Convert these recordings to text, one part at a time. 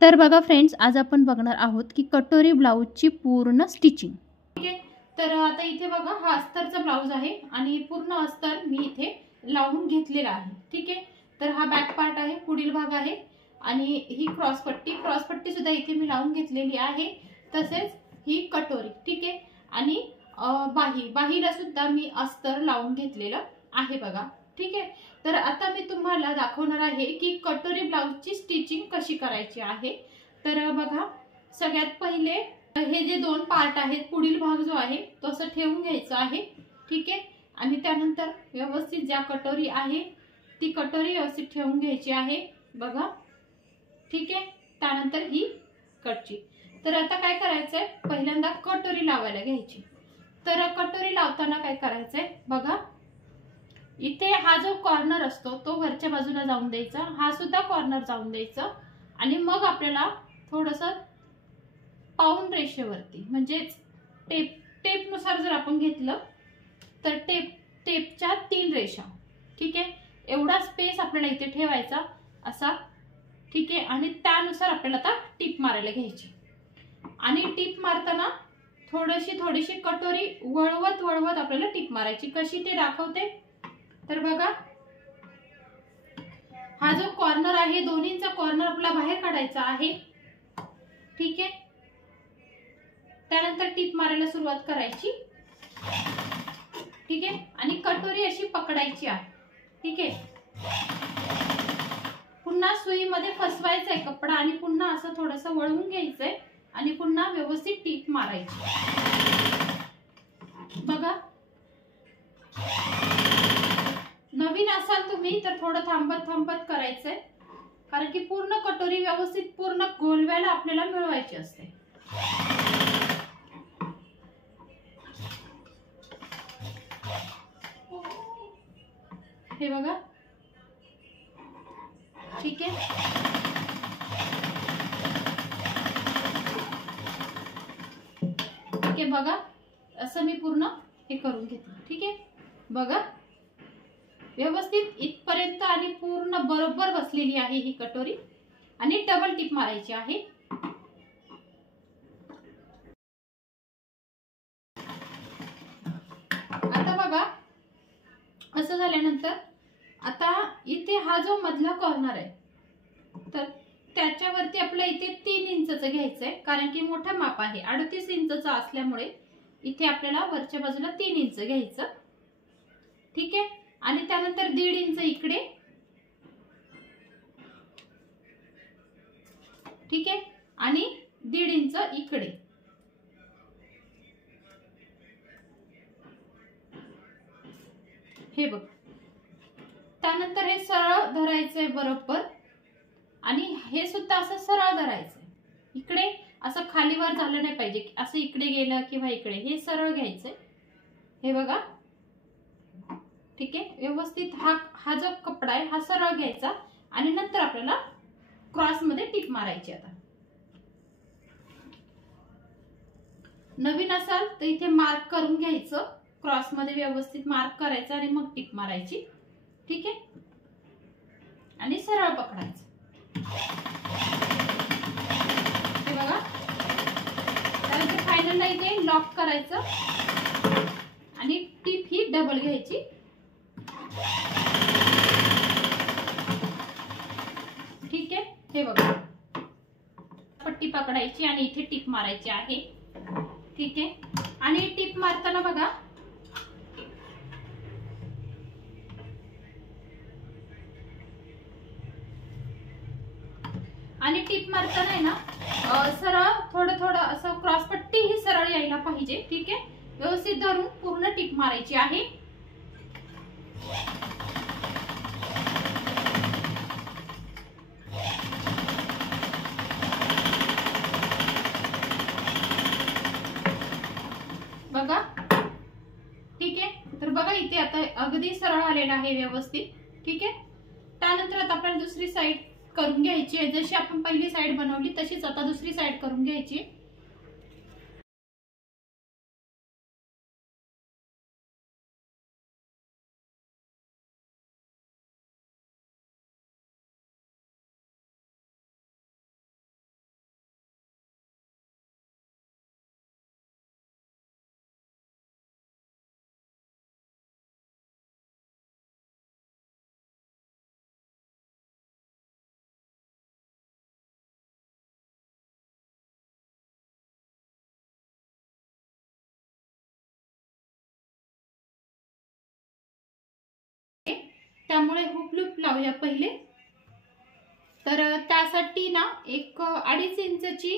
तर बघा फ्रेंड्स, आज आपण बघणार आहोत की कटोरी ब्लाऊजची पूर्ण स्टिचिंग. ठीक आहे. तर आता इथे बघा, हा अस्तरचा ब्लाऊज आहे आणि पूर्ण अस्तर मी इथे लावून घेतलेला आहे. ठीक आहे. तर हा बॅक पार्ट आहे, पुढील भाग आहे आणि ही क्रॉसपट्टी सुद्धा इथे मी लावून घेतलेली आहे. तसेच ही कटोरी. ठीक आहे. आणि बाहीला सुद्धा मी अस्तर लावून घेतलेलं आहे बघा. ठीक आहे. तर आता मी तुम्हाला दाखवणार आहे की कटोरी ब्लाऊजची स्टिचिंग कशी करायची आहे. तर बघा, सगळ्यात पहिले हे जे दोन पार्ट आहेत, पुढील भाग जो आहे तो असं ठेवून घ्यायचा आहे. ठीक आहे. आणि त्यानंतर व्यवस्थित ज्या कटोरी आहे ती कटोरी व्यवस्थित ठेवून घ्यायची आहे बघा. ठीक आहे. त्यानंतर ही कटची. तर आता काय करायचंय, पहिल्यांदा कटोरी लावायला घ्यायची. तर कटोरी लावताना काय करायचंय बघा, इथे हा जो कॉर्नर असतो तो वरच्या बाजूला जाऊन द्यायचा, हा सुद्धा कॉर्नर जाऊन द्यायचा आणि मग आपल्याला थोडंसं पाऊंड रेषेवरती म्हणजे टेपनुसार जर आपण घेतलं तर टेपच्या 3 रेषा. ठीक आहे. एवढा स्पेस आपल्याला इथे ठेवायचा असा. ठीक आहे. आणि त्यानुसार आपल्याला आता टिप मारायला घ्यायची. आणि टिप मारताना थोडीशी कटोरी वळवत आपल्याला टिप मारायची. कशी ते दाखवते. तर बघा, हा जो कॉर्नर आहे, दोन्हीचा कॉर्नर आपला बाहेर काढायचा आहे. ठीक आहे. त्यानंतर टिप मारायला सुरुवात करायची. ठीक आहे. आणि कटोरी अशी पकडायची आहे. ठीक आहे. पुन्हा सुईमध्ये फसवायचंय कपडा आणि पुन्हा असं थोडंसं वळवून घ्यायचंय आणि पुन्हा व्यवस्थित टिप मारायची बघा. नवीन असाल तुम्ही तर थोडं थांबत करायचंय, कारण की पूर्ण कटोरी व्यवस्थित पूर्ण गोलव्याला आपल्याला मिळवायची असते. हे बघा. ठीक आहे. ठीक आहे. बघा, असं मी पूर्ण हे करून घेतलं. ठीक आहे. बघा, व्यवस्थित इथपर्यंत आणि पूर्ण बरोबर बसलेली आहे ही कटोरी. आणि डबल टिप मारायची आहे. आता बघा, असं झाल्यानंतर आता इथे हा जो मधला कॉर्नर आहे तर त्याच्यावरती आपल्याला इथे 3 इंचचं घ्यायचंय, कारण की मोठा माप आहे 38 इंचचं असल्यामुळे इथे आपल्याला वरच्या बाजूला 3 इंच घ्यायचं. ठीक आहे. आणि त्यानंतर 1.5 इंच इकडे. ठीक आहे. आणि 1.5 इंच इकडे. हे बघ. त्यानंतर हे सरळ धरायचंय बरोबर आणि हे सुद्धा असं सरळ धरायचंय. इकडे असं खालीवर झालं नाही पाहिजे, असं इकडे गेलं किंवा इकडे. हे सरळ घ्यायचंय. हे बघा. ठीक आहे. व्यवस्थित हा जो कपडा आहे हा सरळ घ्यायचा आणि नंतर आपल्याला क्रॉस मध्ये टिप मारायची. आता नवीन असाल तर इथे मार्क करून घ्यायचं, क्रॉस मध्ये व्यवस्थित मार्क करायचं आणि मग टिप मारायची. ठीक आहे. आणि सरळ पकडायचं. हे बघा. त्यानंतर फायनलला इथे लॉक करायचं आणि टिप ही डबल घ्यायची. ठीक आहे. हे बघा, पट्टी पकडायची आणि इथे टिप मारायची आहे. ठीक आहे. आणि टिप मारताना बघा, आणि टिप मारताना आहे ना सरळ थोडं असं क्रॉसपट्टी ही सरळ यायला पाहिजे. ठीक आहे. व्यवस्थित धरून पूर्ण टिप मारायची आहे. बघा. ठीक आहे. तर बघा, इथे आता अगदी सरळ आलेला आहे व्यवस्थित. ठीक आहे. त्यानंतर आता आपल्याला दुसरी साइड करून घ्यायची आहे. जशी आपण पहिली साइड बनवली तशीच आता दुसरी साइड करून घ्यायची. त्यामुळे हुक लूप लावूया पहिले। तर त्यासाठी ना एक 2.5 इंचची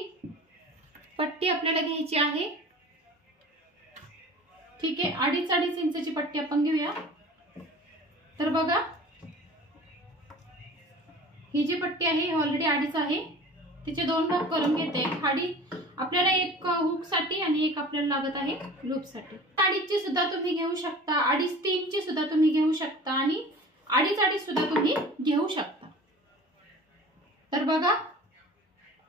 पट्टी आपल्याला घ्यायची आहे। ठीक आहे, 2.5 इंचची पट्टी आपण घेऊया। तर बघा ही जी पट्टी आहे ऑलरेडी 2.5 आहे, तिचे 2 भाग करून घेते। खाडी आपल्याला एक हुक साठी आणि एक आपल्याला लागत आहे लूप साठी। 2.5 ची सुद्धा तुम्ही घेऊ शकता, 2.5-3 ची सुद्धा तुम्ही घेऊ शकता आणि 2.5 सुद्धा तुम्ही घेऊ शकता। तर बघा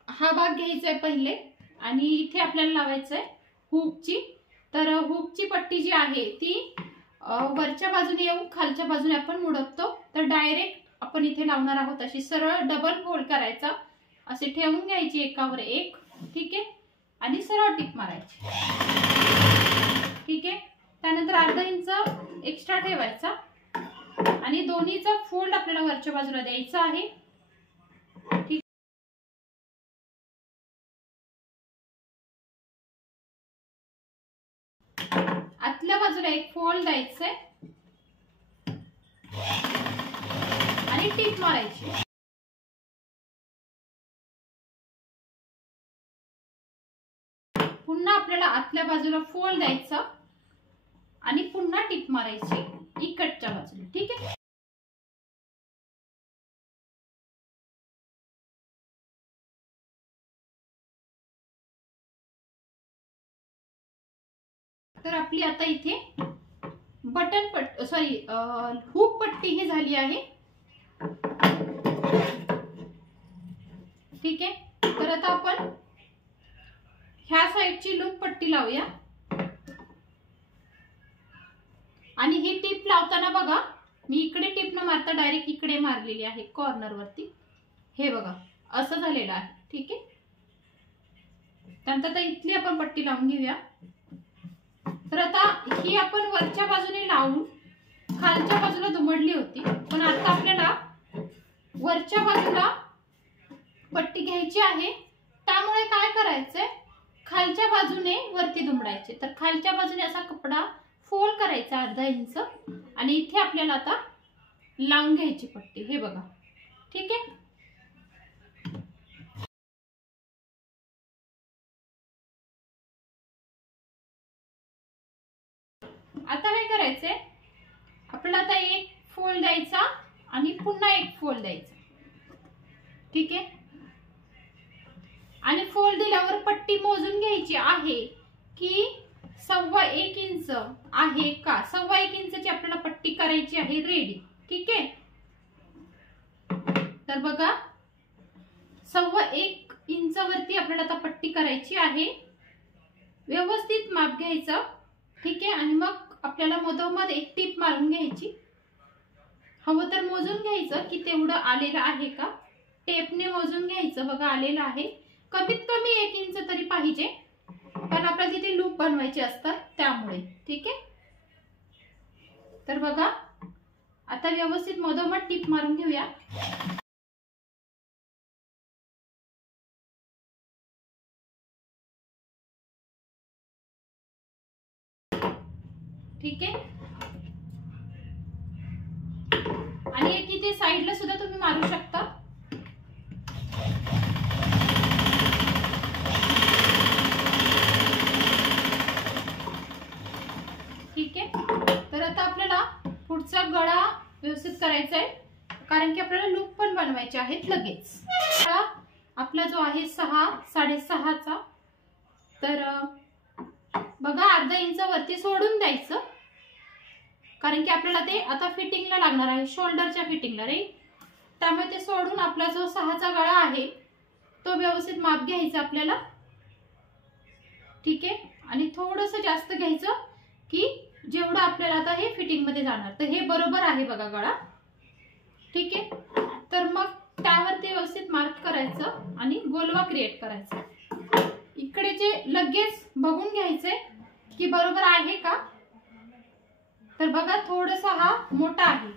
हा भाग घ्यायचा आहे पहिले आणि इथे आपल्याला लावायचं आहे हुकची। तर हुकची पट्टी जी आहे ती वरच्या बाजूने येऊन खालच्या बाजूने आपण मुडपतो। तर डायरेक्ट आपण इथे लावणार आहोत, अशी सरळ डबल फोल्ड करायचा, असे ठेवून घ्यायची एकावर एक। ठीक आहे, आणि सरळ टिप मारायची। ठीक आहे, त्यानंतर 1/2 इंच एक्स्ट्रा ठेवायचा आणि दोन्हीचा फोल्ड आपल्याला वरच्या बाजूला द्यायचा आहे। ठीक, आतल्या बाजूला एक फोल्ड द्यायचंय आणि टिप मारायची। पुन्हा आपल्याला आतल्या बाजूला फोल्ड द्यायचा आणि पुन्हा टिप मारायची इकडच्या बाजूला। ठीक आहे, तर आपली आता इथे बटन हुक पट्टी ही झाली आहे। ठीक आहे, तर आता आपण ह्या साइडची लूप पट्टी लावूया आणि ही टिप लावताना बघा मी इकडे टिप न मारता डायरेक्ट इकडे मारलेली आहे कॉर्नर वरती। हे बघा असं झालेलं आहे। ठीक आहे, त्यानंतर इथली आपण पट्टी लावून घेऊया। तर आता ही आपण वरच्या बाजूने लावून खालच्या बाजूला दुमडली होती, पण आता आपल्याला वरच्या बाजूला पट्टी घ्यायची आहे। त्यामुळे काय करायचंय, खालच्या बाजूने वरती दुमडायचे। तर खालच्या बाजूने असा कपडा फोल्ड करायचा 1/2 इंच आणि इथे आपल्याला आता लावून घ्यायची पट्टी। हे बघा, ठीक आहे। आता काय करायचंय, आपल्याला आता एक फोल्ड द्यायचा आणि पुन्हा एक फोल्ड द्यायचा। ठीक आहे, आणि फोल्ड दिल्यावर पट्टी मोजून घ्यायची आहे की 1.25 इंच आहे का। 1.25 इंचची आपल्याला पट्टी करायची आहे रेडी। ठीक आहे, तर बघा 1.25 इंच वरती आपल्याला आता पट्टी करायची आहे। व्यवस्थित माप घ्यायचं। ठीक आहे, आणि मग आपल्याला मधोमध एक टिप मारून घ्यायची। हवं तर मोजून घ्यायचं की तेवढं आलेलं आहे का, टेपने मोजून घ्यायचं। बघा आलेलं आहे, कमीत कमी 1 इंच तरी पाहिजे, कारण आपल्याला तिथे लूप बनवायचे असतात त्यामुळे। ठीक आहे, तर बघा आता व्यवस्थित मधोमध टिप मारून घेऊया। ठीक आहे, आणि एक इथे साइडला सुद्धा तुम्ही मारू शकता। ठीक आहे, तर आता आपल्याला पुढचा गळा व्यवस्थित करायचा आहे, कारण की आपल्याला लूप पण बनवायचे आहेत लगेच। आपला जो आहे 6 6.5चा, तर बघा 1/2 इंच वरती सोडून द्यायचं, कारण की आपल्याला ते आता फिटिंगला लागणार आहे, शोल्डरच्या फिटिंगला रे। त्यामुळे ते सोडून आपला जो 6चा गळा आहे तो व्यवस्थित माप घ्यायचा आपल्याला। ठीक आहे, आणि थोडंसं जास्त घ्यायचं की जेवढं आपल्याला आता हे फिटिंग मध्ये जाणार। तर हे बरोबर आहे बघा गळा। ठीक आहे, तर मग त्यावरती व्यवस्थित मार्क करायचं आणि गोलवा क्रिएट करायचा। इकडे जे लगेच बघून घ्यायचंय की बरोबर आहे का। तर बघा थोडासा हा मोठा आहे,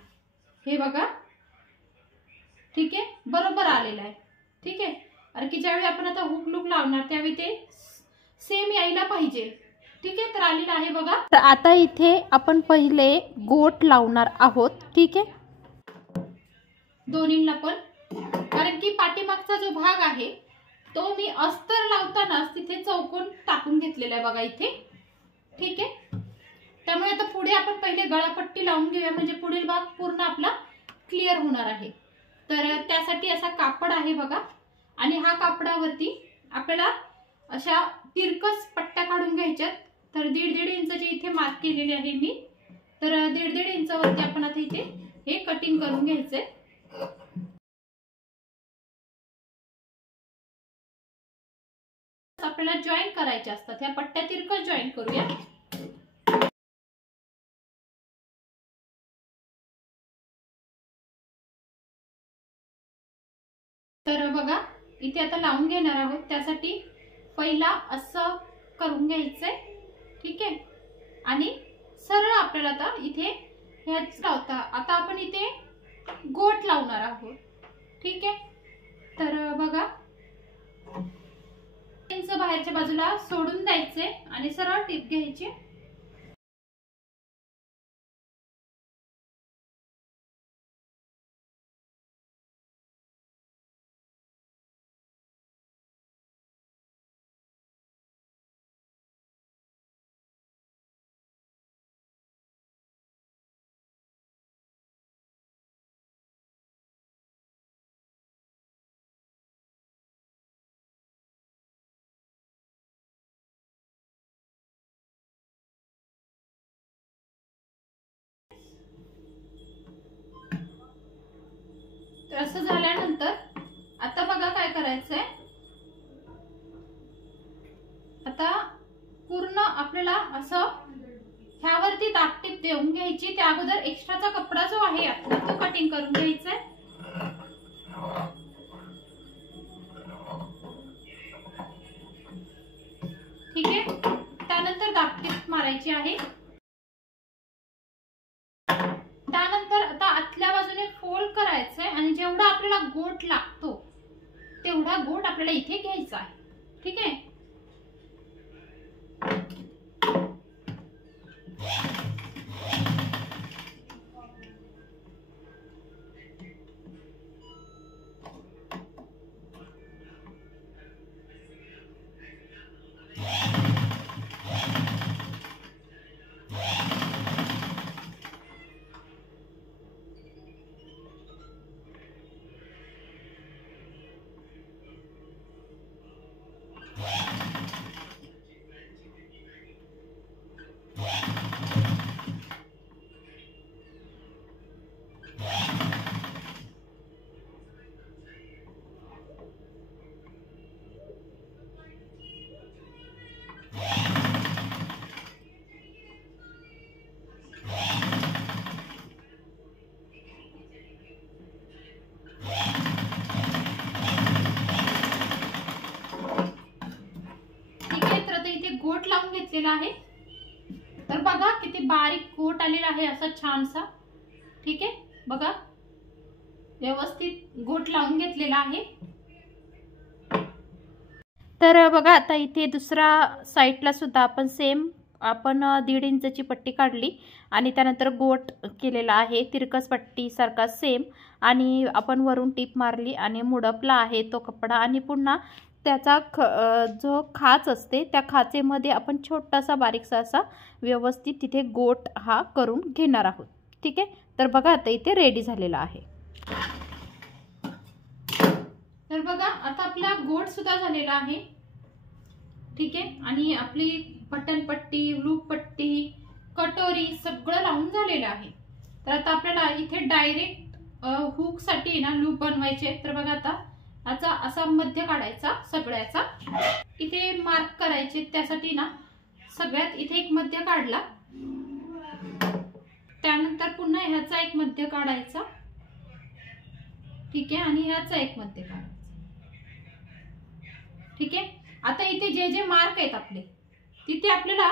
हे बघा। ठीक आहे, बरोबर आलेला आहे। ठीक आहे, कारण की ज्यावेळी आपण आता हुक लूप लावणार त्यावेळी ते सेम यायला पाहिजे। ठीक आहे, तर आलेला आहे बघा। तर आता इथे आपण पहिले गोट लावणार आहोत। ठीक आहे, दोन्हीला पण, कारण की पाठीमागचा जो भाग आहे तो मी अस्तर लावताना तिथे चौकोन टाकून घेतलेला आहे बघा इथे, ठीक आहे. त्यामुळे आता पुढे आपण पहिले गळापट्टी लावून घेऊया, म्हणजे पुढील भाग पूर्ण आपला क्लिअर होणार आहे. तर त्यासाठी असा कापड आहे बघा, आणि हा कापडावरती आपल्याला अशा तिरकस पट्ट्या काढून घ्यायच्यात. तर 1.5 इंचाचे इथे मार्क केलेले आहे मी. तर 1.5 इंचावरती आपण आता इथे हे कटिंग करून घ्यायचंय. आपल्याला जॉईन करायचे असतात, ह्या पट्ट्या तिरकस जॉईन करूया. तर बघा इथे आता लावून घेणार आहोत. त्यासाठी पहिला असं करून घ्यायचंय, ठीक आहे. आणि सरळ आपल्याला आता इथे ह्याच लावता, आता आपण इथे गोट लावणार आहोत, ठीक आहे. तर बघा इंच बाहेरच्या बाजूला सोडून द्यायचे आणि सरळ टिप घ्यायची. तर असं झाल्यानंतर आता बघा काय करायचंय. आता पूर्ण आपल्याला असं ह्यावरती दाबटीप देऊन घ्यायची. त्या अगोदर एक्स्ट्राचा कपडा जो आहे आपला तो कटिंग करून घ्यायचा आहे, ठीक आहे. त्यानंतर दाबटीप मारायची आहे. त्यानंतर आता आतल्या बाजूने फोल्ड करायचंय आणि जेवढा आपल्याला गोट लागतो तेवढा गोट आपल्याला इथे घ्यायचा आहे, ठीक आहे. गोट लावून घेतलेला आहे. तर बघा किती बारीक गोट आलेला आहे असा छानसा, ठीक आहे. बघा व्यवस्थित गोट लावून घेतलेला आहे. तर बघा आता इथे दुसरा साईडला सुद्धा आपण सेम 1.5 इंचाची पट्टी काढली आणि त्यानंतर गोट केलेला आहे तिरकस पट्टी सारखा सेम, आणि आपण वरून टीप मारली आणि मुडपला आहे तो कपडा, आणि पुन्हा त्याचा जो खाच असते त्या खाचेमध्ये आपण छोटासा बारीकसा असा व्यवस्थित तिथे गोट हा करून घेणार आहोत, ठीक आहे. तर बघा आता इथे रेडी झालेला आहे. तर बघा आता आपला गोट सुद्धा झालेला आहे, ठीक आहे. आणि आपली बटन पट्टी, लूप पट्टी, कटोरी सगळं लावून झालेलं आहे. तर आता आपल्याला इथे डायरेक्ट हुक साठी ना लूप बनवायचे. तर बघा आता याचा असा मध्य काढायचा सगळ्याचा, इथे मार्क करायचे. त्यासाठी ना सगळ्यात इथे एक मध्य काढला, त्यानंतर पुन्हा ह्याचा एक मध्य काढायचा, ठीक आहे. आणि ह्याचा एक मध्य काढायचा, ठीक आहे. आता इथे जे जे मार्क आहेत आपले तिथे आपल्याला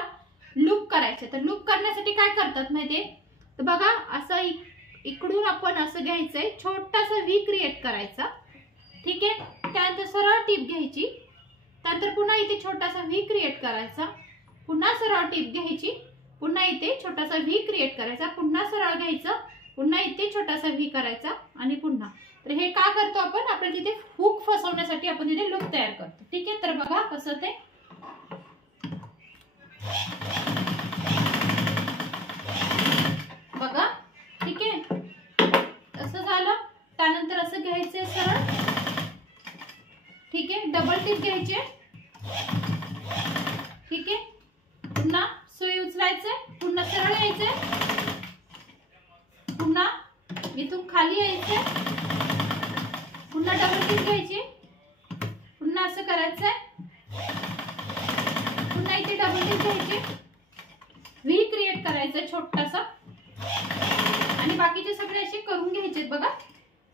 लूप करायचे. तर लूप करण्यासाठी काय करतात माहितीये, तर बघा असं इकडून आपण असं घ्यायचंय, छोटासा व्ही क्रिएट करायचा, ठीक आहे. त्यानंतर सरळ टीप घ्यायची, त्यानंतर पुन्हा इथे छोटासा व्ही क्रिएट करायचा, पुन्हा सरळ टीप घ्यायची, पुन्हा इथे छोटासा व्ही क्रिएट करायचा, पुन्हा सरळ घ्यायचं, पुन्हा इथे छोटासा व्ही करायचा आणि पुन्हा तर हे का करतो आपण, आपण तिथे हुक फसवण्यासाठी आपण तिथे लूप तयार करतो. ठीक आहे, तर बघा कसं ते बघा. ठीक आहे, असं झालं. त्यानंतर असं घ्यायचंय सरळ. ठीक आहे, डबल टिप घ्यायचे. ठीक आहे, पुन्हा सुई उचलायचे, पुन्हा सरळ यायचे, पुन्हा इथून खाली यायचे, पुन्हा डबल टिप घ्यायची, पुन्हा असं करायचंय, पुन्हा इथे डबल टिप घ्यायची, व्ही क्रिएट करायचं छोटासा आणि बाकीचे सगळे असे करून घ्यायचे बघा.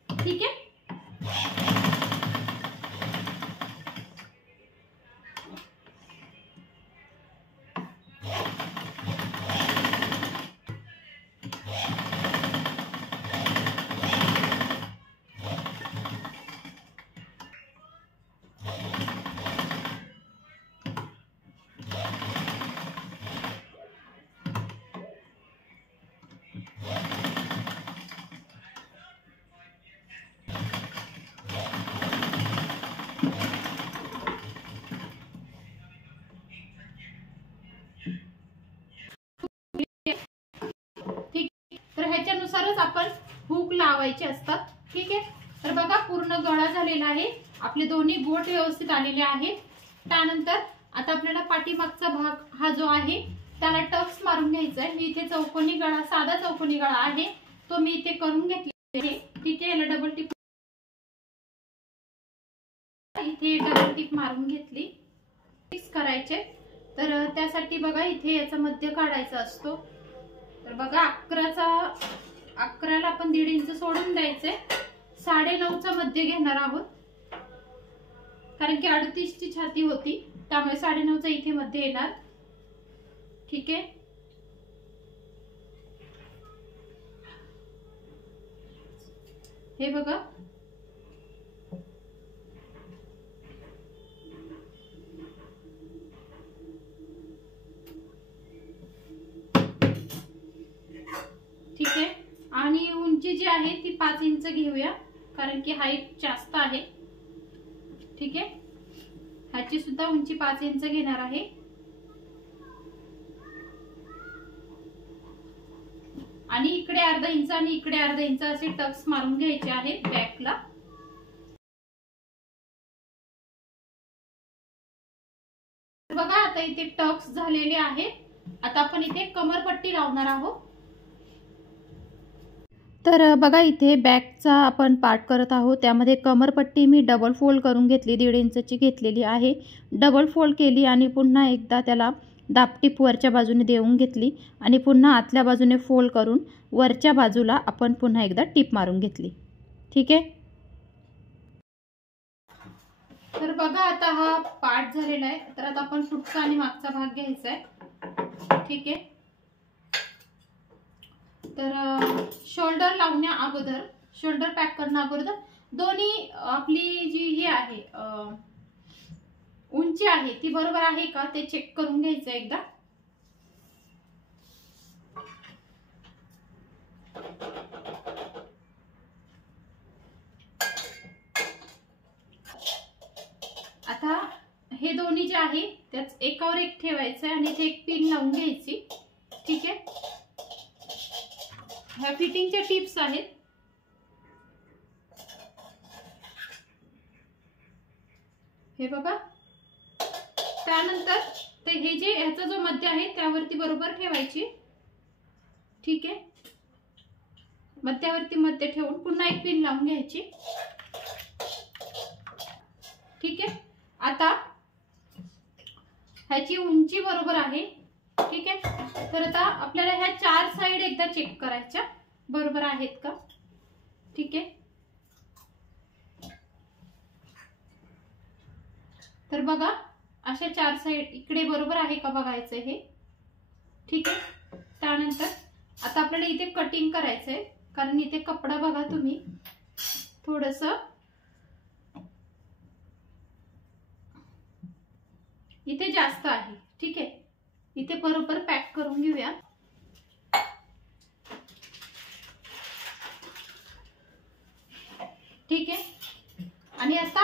ठीक आहे, तर ह्याच्यानुसारच आपण हुक लावायचे असतात. ठीक आहे, तर बघा पूर्ण गळा झालेला आहे, आपले दोन्ही गोट व्यवस्थित आलेले आहेत. त्यानंतर आता आपल्याला पाठीमागचा भाग हा जो आहे त्याला टक्स मारून घ्यायचा आहे. मी इथे चौकोनी गळा, साधा चौकोनी गळा आहे तो मी इथे करून घेतलेला आहे. ठीक आहे, याला डबल टिप, इथे डबल टिप मारून घेतली, फिक्स करायचे. तर त्यासाठी बघा इथे याचा मध्य काढायचा असतो. तर बघा 11ला आपण 1.5 इंच सोडून द्यायचे, 9.5चा मध्य घेणार आहोत, कारण की 38ची छाती होती त्यामुळे 9.5चा इथे मध्य येणार. ठीक आहे, हे बघा ठीक आहे. आणि उंची जी आहे ती 5 इंच घेऊया, कारण की हाईट जास्त आहे. ठीक आहे, ह्याची सुद्धा उंची 5 इंच घेणार आहे. आणि इकडे अर्धा इंच आणि इकडे अर्धा इंच असे टक्स मारून घ्यायचे आहेत बॅकला. बघा आता इथे टक्स झालेले आहेत. आता आपण इथे कमरपट्टी लावणार आहोत. तर बघा इथे बॅकचा आपण पार्ट करत आहोत, त्यामध्ये कमरपट्टी मी डबल फोल्ड करून घेतली, 1.5 इंचची घेतलेली आहे. डबल फोल्ड केली आणि पुन्हा एकदा त्याला दाबटीप वरच्या बाजूने देऊन घेतली आणि पुन्हा आतल्या बाजूने फोल्ड करून वरच्या बाजूला आपण पुन्हा एकदा टिप मारून घेतली. ठीक आहे, तर बघा आता हा पार्ट झालेला आहे. तर आता आपण पुढचा आणि मागचा भाग घ्यायचा आहे. ठीक आहे, तर शोल्डर लावण्या अगोदर, शोल्डर पॅक करण्या अगोदर दोन्ही आपली जी ही आहे उंची आहे ती बरोबर आहे का ते चेक करून घ्यायचं एकदा. आता हे दोन्ही जे आहे त्याच एकावर एक ठेवायचं आणि इथे एक पिन लावून घ्यायची. ठीक आहे, ह्या फिटिंगच्या टिप्स आहेत. हे बघा, त्यानंतर ते हे जे ह्याचा जो मध्य आहे त्यावरती बरोबर ठेवायची. ठीक आहे, मध्यावरती मध्य ठेवून पुन्हा एक पिन लावून घ्यायची. ठीक आहे, आता ह्याची उंची बरोबर आहे. ठीक आहे, तर आता आपल्याला ह्या 4 साइड एकदा चेक करायच्या बरोबर आहेत का. ठीक आहे, तर बघा अशा 4 साइड इकडे बरोबर आहे का बघायचं हे. ठीक आहे, त्यानंतर आता आपल्याला इथे कटिंग करायचंय, कारण इथे कपडा बघा तुम्ही थोडस इथे जास्त आहे. ठीक आहे, इथे बरोबर पॅक करून घेऊया.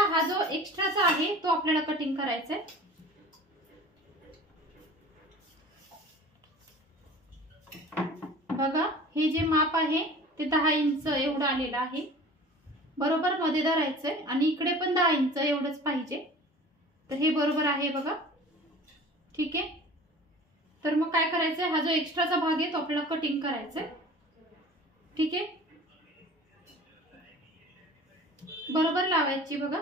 हा जो एक्स्ट्राचा आहे तो आपल्याला कटिंग करायचा आहे. बघा हे जे माप आहे ते 10 इंच एवढं आलेलं आहे. बरोबर मध्ये धरायचंय आणि इकडे पण 10 इंच एवढंच पाहिजे. तर हे बरोबर आहे बघा. ठीक आहे. तर मग काय करायचंय, हा जो एक्स्ट्राचा भाग आहे तो आपल्याला कटिंग करायचा आहे. ठीक आहे. बरोबर लावायची बघा.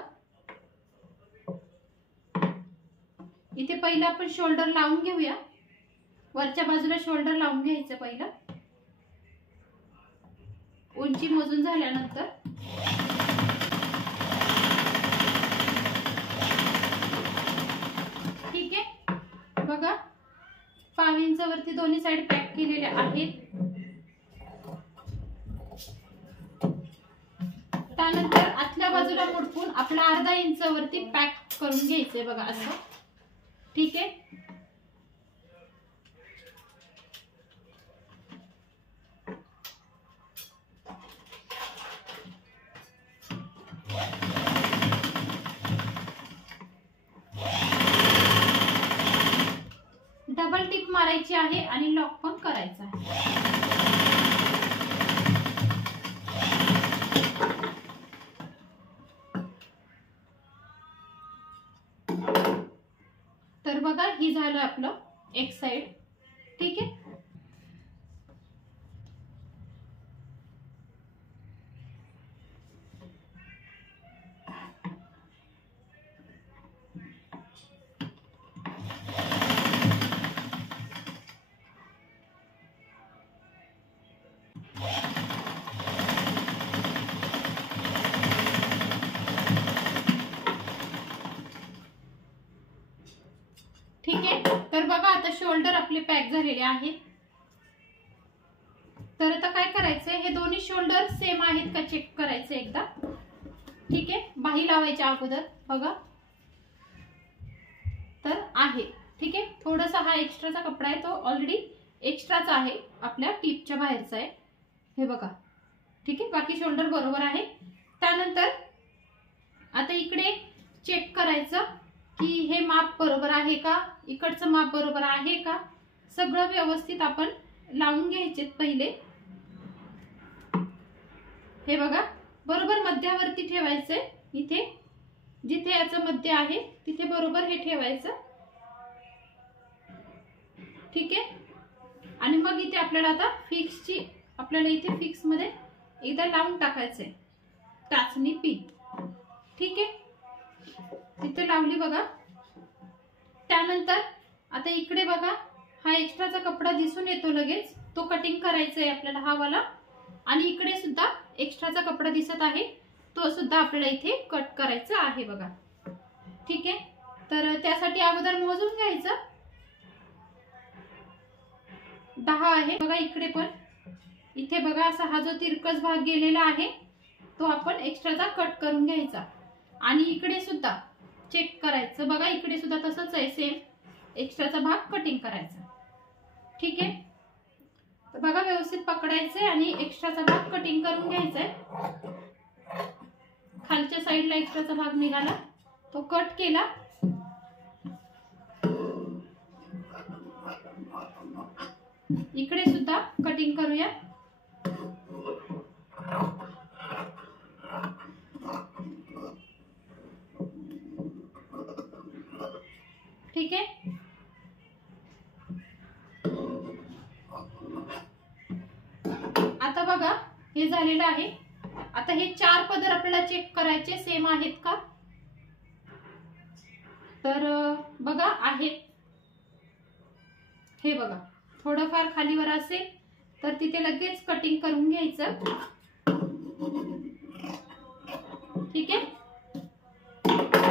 इथे पहिला आपण शोल्डर लावून घेऊया. वरच्या बाजूला शोल्डर लावून घ्यायचं पहिलं, उंची मोजून झाल्यानंतर. ठीक आहे. बघा 5 इंच वरती दोन्ही साइड पॅक केलेले आहेत. त्यानंतर आतल्या बाजूला मुडपून आपला अर्धा इंच वरती पॅक करून घ्यायचंय बघा असं. ठीक आहे. डबल टिप मारायची आहे आणि लॉक पण करायचा आहे. तर बघा ही झालं आपलं एक साइड. ठीक आहे. ठीक आहे. तर बघा आता शोल्डर आपले पॅक झालेले आहेत. तर आता काय करायचंय, हे दोन्ही शोल्डर सेम आहेत का चेक करायचं एकदा. ठीक आहे. बाही लावायच्या अगोदर बघा तर आहे. ठीक आहे. थोडासा हा एक्स्ट्राचा कपडा आहे तो ऑलरेडी एक्स्ट्राचा आहे, आपल्या टिपच्या बाहेरचा आहे. हे बघा. ठीक आहे. बाकी शोल्डर बरोबर आहे. त्यानंतर आता इकडे चेक करायचं की हे माप बरोबर आहे का, इकडचं माप बरोबर आहे का, सगळं व्यवस्थित आपण लावून घ्यायचे पहिले. हे बघा बरोबर मध्यावरती ठेवायचंय. इथे जिथे याचं मध्य आहे तिथे बरोबर हे ठेवायचं. ठीक आहे. आणि मग इथे आपल्याला आता फिक्सची आपल्याला इथे फिक्स मध्ये एकदा लावून टाकायचंय टाचणी पिन. ठीक आहे. तिथे लावली बघा. त्यानंतर आता इकडे बघा हा एक्स्ट्राचा कपडा दिसून येतो लगेच, तो कटिंग करायचा आहे आपल्याला हा वाला. आणि इकडे सुद्धा एक्स्ट्राचा कपडा दिसत आहे, तो सुद्धा आपल्याला इथे कट करायचा आहे बघा. ठीक आहे. तर त्यासाठी अगोदर मोजून घ्यायचं. 10 आहे बघा. इकडे पण इथे बघा असा हा जो तिरकस भाग गेलेला आहे तो आपण एक्स्ट्राचा कट करून घ्यायचा. आणि इकडे सुद्धा चेक करायचं बघा. इकडे सुद्धा तसंच आहे सेम, एक्स्ट्राचा भाग कटिंग करायचा. ठीक आहे. तर बघा व्यवस्थित पकडायचंय आणि एक्स्ट्राचा भाग कटिंग करून घ्यायचाय. खालच्या साईडला एक्स्ट्राचा भाग निघाला तो कट केला. इकडे सुद्धा कटिंग करूया. ठीक आहे. आता बघा हे झालेलं आहे. आता हे 4 पदर आपल्याला चेक करायचे सेम आहेत का. तर बघा आहेत. हे बघा थोडंफार खालीवर असेल तर तिथे लगेच कटिंग करून घ्यायचं. ठीक आहे.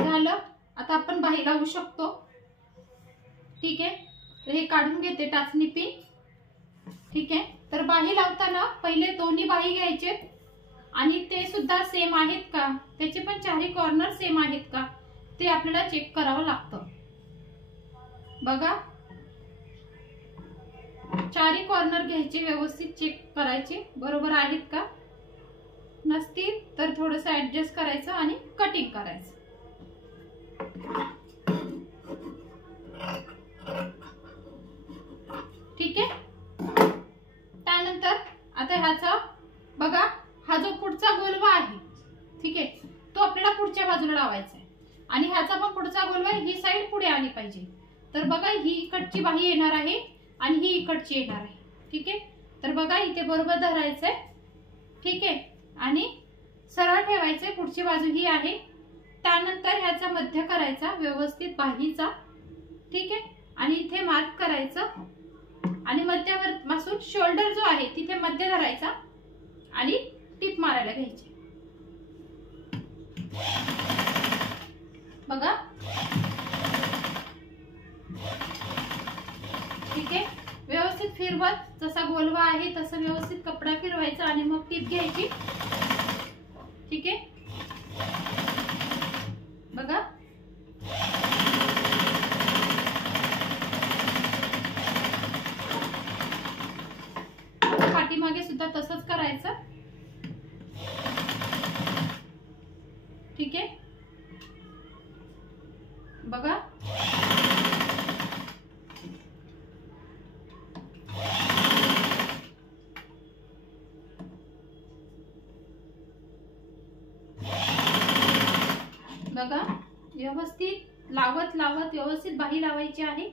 झालं. आता आपण बाही लावू शकतो. ठीक आहे. तर हे काढून घेते टाचणी पिन. ठीक आहे. तर बाही लावताना पहिले दोन्ही बाही घ्यायचे आणि ते सुद्धा सेम आहेत का, त्याचे पण चारही कॉर्नर सेम आहेत का ते आपल्याला चेक करावं लागतं. बघा चारही कॉर्नर घ्यायचे, व्यवस्थित चेक करायचे बरोबर आहेत का, नसतील तर थोडंसं ऍडजस्ट करायचं आणि कटिंग करायचं. ह्याचा बघा हा जो पुढचा गोलवा आहे, ठीक आहे, तो आपल्याला पुढच्या बाजूला लावायचा आहे आणि ह्याचा पण पुढचा गोलवा ही साईड पुढे आली पाहिजे. तर बघा ही इकडची बाही येणार आहे आणि ही इकडची येणार आहे, ठीक आहे. तर बघा इथे बरोबर धरायचंय, ठीक आहे, आणि सरळ ठेवायचंय. पुढची बाजू ही आहे. त्यानंतर ह्याचा मध्य करायचा व्यवस्थित बाहीचा, ठीक आहे, आणि इथे मार्क करायचं आणि मध्यापासून शोल्डर जो आहे तिथे मध्य धरायचा आणि टिप मारायला घ्यायची. बघा, ठीक आहे. व्यवस्थित फिरवत जसा गोलवा आहे तसं व्यवस्थित कपडा फिरवायचा आणि मग टिप घ्यायची, ठीक आहे. बघा, पाठीमागे सुद्धा तसंच करायचं, ठीक आहे. बघा, बघा व्यवस्थित लावत लावत व्यवस्थित बाही लावायची आहे.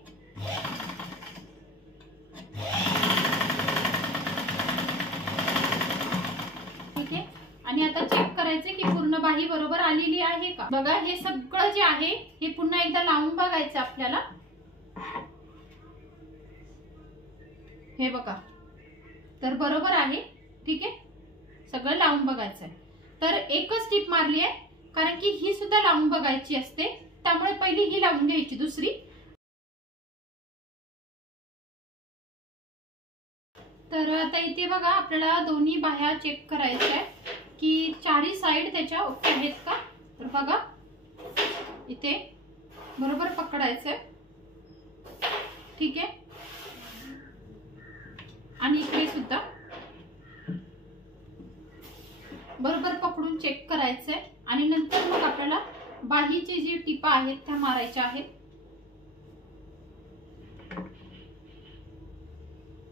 ठीक आहे. आणि आता चेक करायचे की पूर्ण बाही बरोबर आलेली आहे का. बघा हे सगळं जे आहे हे पुन्हा एकदा लावून बघायचं आपल्याला. हे बघा, तर बरोबर आहे, ठीक आहे. सगळं लावून बघायचं आहे. तर एकच टिप मारली आहे कारण की ही सुद्धा लावून बघायची असते, त्यामुळे पहिली ही लावून घ्यायची, दुसरी. तर आता इथे बघा आपल्याला दोन्ही बाह्या चेक करायच्या आहे की चारी साइड त्याच्या ओके आहेत का. तर बघा इथे बरोबर पकडायचंय, ठीक आहे, आणि इकडे सुद्धा बरोबर पकडून चेक करायचंय आणि नंतर मग आपल्याला बाहीची जी टिपा आहेत त्या मारायच्या आहेत.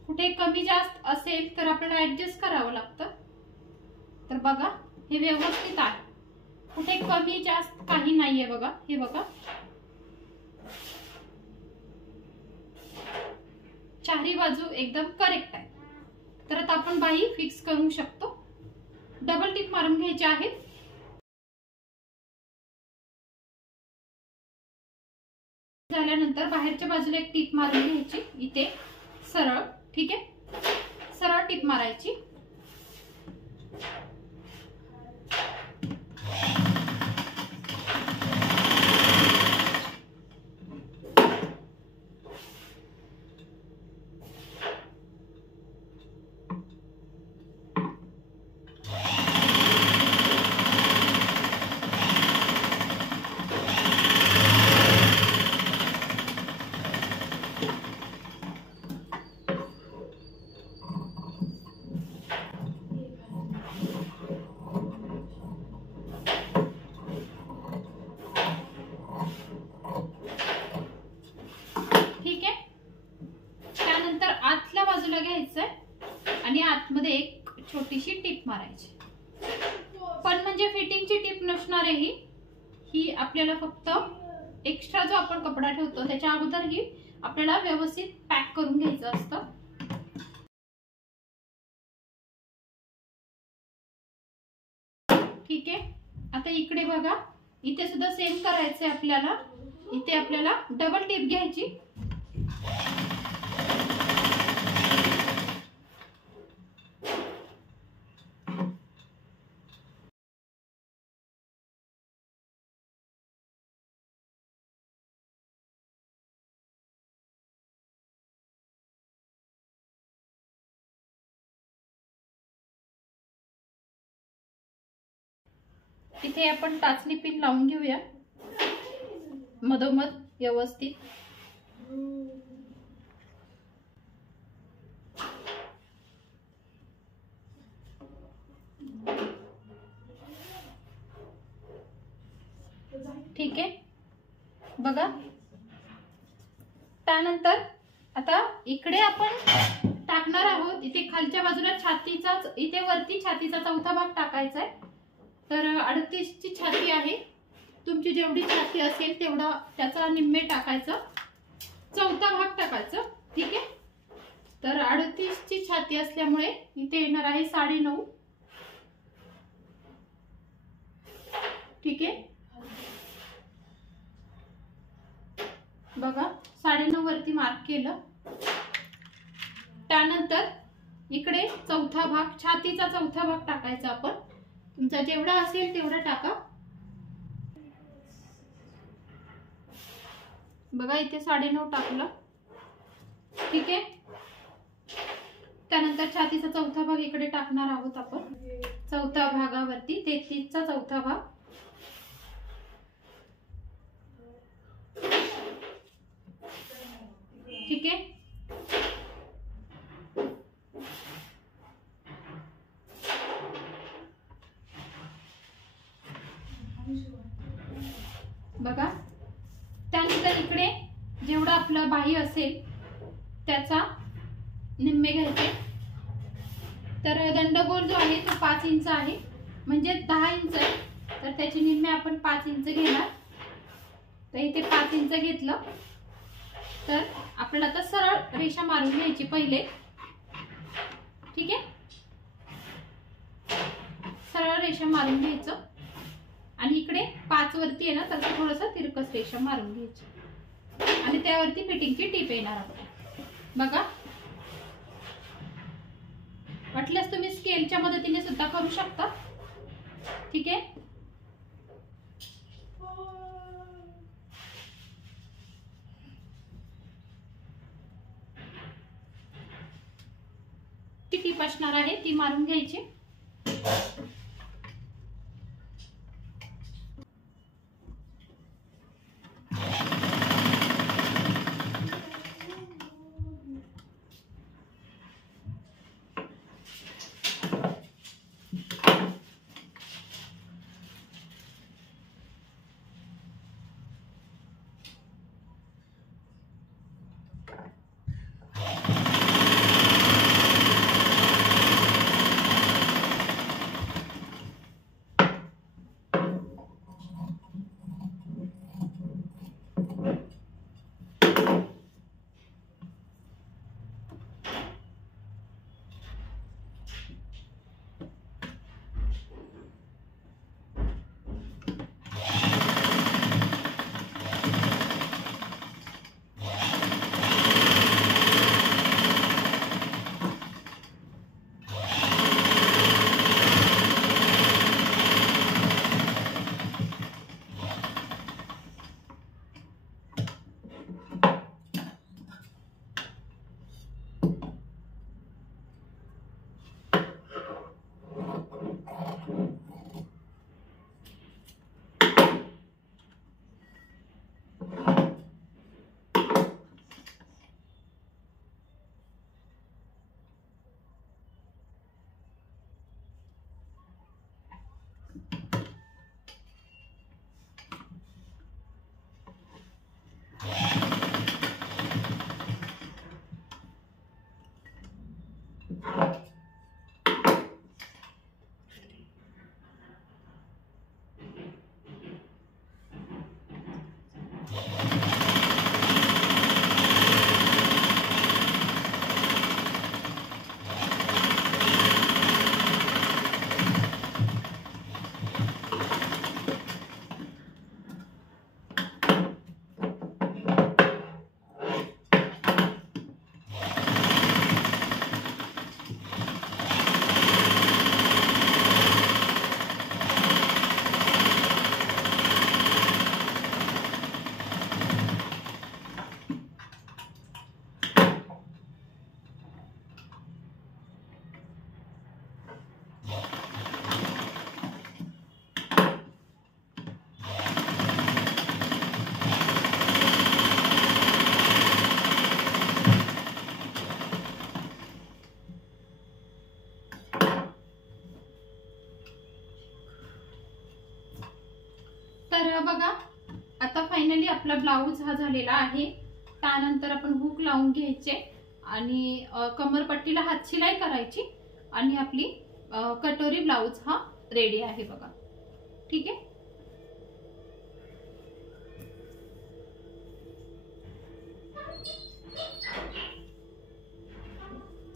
कुठे कमी जास्त असेल तर आपल्याला ऍडजस्ट करावं लागतं. तर बघा हे व्यवस्थित आहे, कुठे कमी जास्त काही नाहीये. बघा हे बघा, चारी बाजू एकदम करेक्ट आहे. तर आता आपण बाही फिक्स करू शकतो. डबल टिप मारून घ्यायची आहे. झाल्यानंतर बाहेरच्या बाजूला एक टिप मारून घ्यायची इथे सरळ, ठीक आहे, सरळ टिप मारायची. घ्यायचंय आणि आतमध्ये एक छोटीशी टिप मारायची. पण म्हणजे फिटिंगची टिप नसणार आहे ही आपल्याला फक्त एक्स्ट्रा जो आपण कपडा ठेवतो त्याच्या अगोदर ही आपल्याला व्यवस्थित पॅक करून घ्यायचं असतं. ठीक आहे. आता इकडे बघा, इथे सुद्धा सेम करायचंय आपल्याला. इथे आपल्याला डबल टिप घ्यायची. इथे आपण टाचणी पिन लावून घेऊया मधोमध व्यवस्थित. ठीक आहे. बघा त्यानंतर आता इकडे आपण टाकणार आहोत इथे खालच्या बाजूला छातीचाच, इथे वरती छातीचा चौथा भाग टाकायचा आहे. तर 38 ची छाती आहे, तुमची जेवढी छाती असेल तेवढा त्याचा निम्मे टाकायचा, चौथा भाग टाकायचा. ठीक आहे. तर 38 ची छाती असल्यामुळे इथे येणार आहे 9.5. ठीक आहे. बघा 9.5 वरती मार्क केलं. त्यानंतर इकडे चौथा भाग, छातीचा चौथा भाग टाकायचा आपण. तुमचा जेवढा असेल तेवढा टाका. बघा इथे 9.5 टाकलं. ठीक आहे. त्यानंतर छातीचा चौथा भाग इकडे टाकणार आहोत आपण. चौथा भागावरती 33 चा चौथा भाग. ठीक आहे. बघा त्यानंतर इकडे जेवढा आपलं बाही असेल त्याचा निम्मे घ्यायचे. तर दंडगोल जो आहे तो 5 इंच आहे, म्हणजे 10 इंच आहे, तर त्याचे निम्मे आपण 5 इंच घेणार. तर इथे 5 इंच घेतलं. तर आपल्याला आता सरळ रेषा मारून घ्यायची पहिले. ठीक आहे. सरळ रेषा मारून घ्यायचं आणि इकडे 5 वरती आहे ना, तर थोडंसं तिरकस रेषा मारून घ्यायची आणि त्यावरती फिटिंगची टीप येणार आहे. बघा वाटल्यास तुम्ही स्केलच्या मदतीने सुद्धा करू शकता. ठीक आहे. ती टीप असणार आहे ती मारून घ्यायची. तर बघा आता फायनली आपला ब्लाऊज हा झालेला आहे. त्यानंतर आपण हुक लावून घ्यायचे आणि कमरपट्टीला हात शिलाई करायची आणि आपली कटोरी ब्लाउज हा रेडी आहे बघा. ठीक आहे.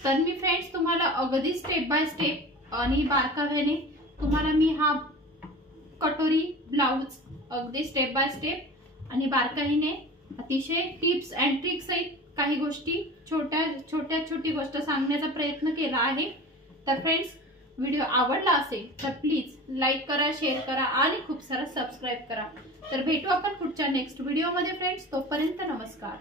तर मी फ्रेंड्स तुम्हाला अगदी स्टेप बाय स्टेप आणि बारकाव्याने तुम्हाला मी हा कटोरी ब्लाउज अगदी स्टेप बाय स्टेप आणि बारकाईने अतिशय टिप्स अँड ट्रिक्स सहित काही गोष्टी छोटी गोष्ट सांगण्याचा प्रयत्न केला आहे. तर फ्रेंड्स व्हिडिओ आवडला असेल तर प्लीज लाईक करा, शेअर करा आणि खूप सारा सबस्क्राईब करा. तर भेटू आपण पुढच्या नेक्स्ट व्हिडिओमध्ये फ्रेंड्स. तोपर्यंत नमस्कार.